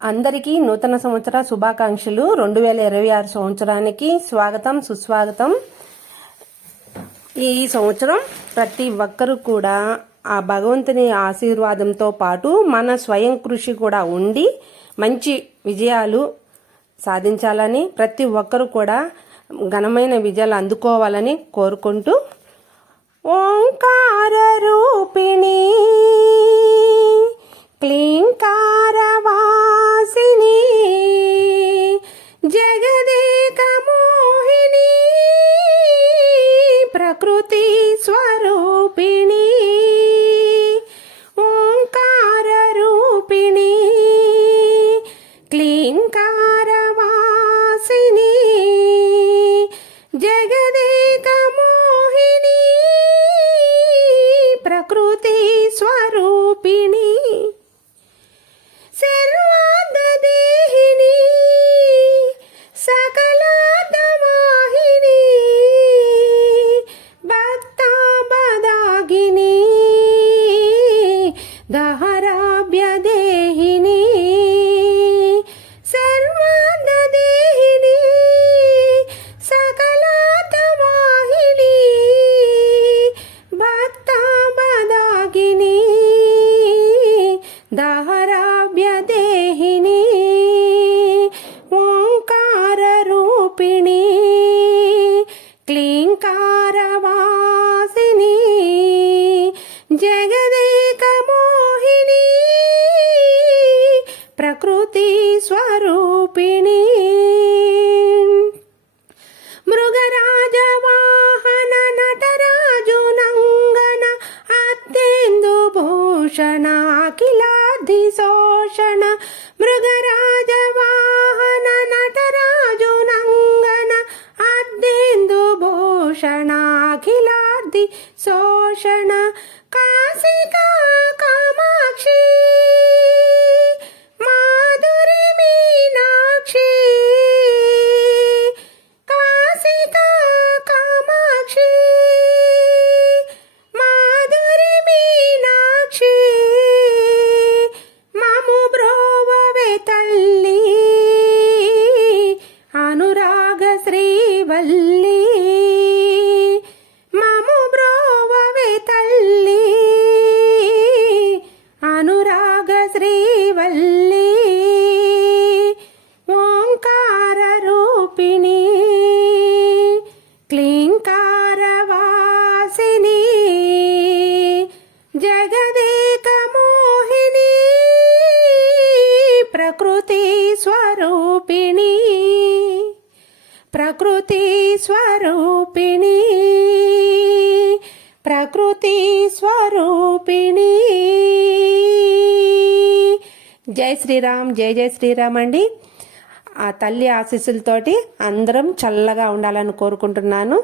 అందరికీ నూతన సంవత్సర శుభాకాంక్షలు. 2026 సంవత్సరానికి స్వాగతం సుస్వాగతం. ఈ సంవత్సరం ప్రతి ఒక్కరూ కూడా ఆ భగవంతుని ఆశీర్వాదంతో పాటు మన స్వయం కృషి కూడా ఉండి మంచి విజయాలు సాధించాలని, ప్రతి ఒక్కరూ కూడా ఘనమైన విజయాలు అందుకోవాలని కోరుకుంటూ, ఓంకార రూపిణి క్లీంకారవాసిని జగదేక మోహిని ప్రకృతి స్వరూపిణి, ఓంకార రూపిణి క్లీంకారవాసిని జగదేక మోహిని ప్రకృతి స్వరూపిణి, सर्वान्तदेहिनी सकलातमाहिनी भक्ताबदागिनी दहराभ्यदेहिनी, सर्वान्तदेहिनी सकलातमाहिनी भक्ताबदागिनी दहराभ्यदेहिनी, ओंकार रूपिणी क्लींकारवासिनी जगदेक मोहिनी प्रकृति स्वरूपिणी, मृगराजवाहन नटराजु नंगन अत्येन्दुभूषण अखिलाधिशोषण, मृगराजवाहन नटराजु नंगन अत्येन्दुभूषण अखिलाधिशोषण, काशिका कामाक्षी माधुरी मीनाक्षी, काशिका कामाक्षी माधुरी मीनाक्षी ममु ब्रोववे तल्ली अनुराग श्रीवल्ली, ममु ब्रोववे तल्ली अनुराग श्रीवल्ली, ओंकार रूपिणी क्लींकारवासिनी जगदेक मोहिनी प्रकृति स्वरूपिणी, प्रकृति स्वरूपिणी प्रकृति स्वरूपिणी. జై శ్రీరామ్, జై జై శ్రీరామ్ అండి. ఆ తల్లి ఆశీస్సులతోటి అందరం చల్లగా ఉండాలని కోరుకుంటున్నాను.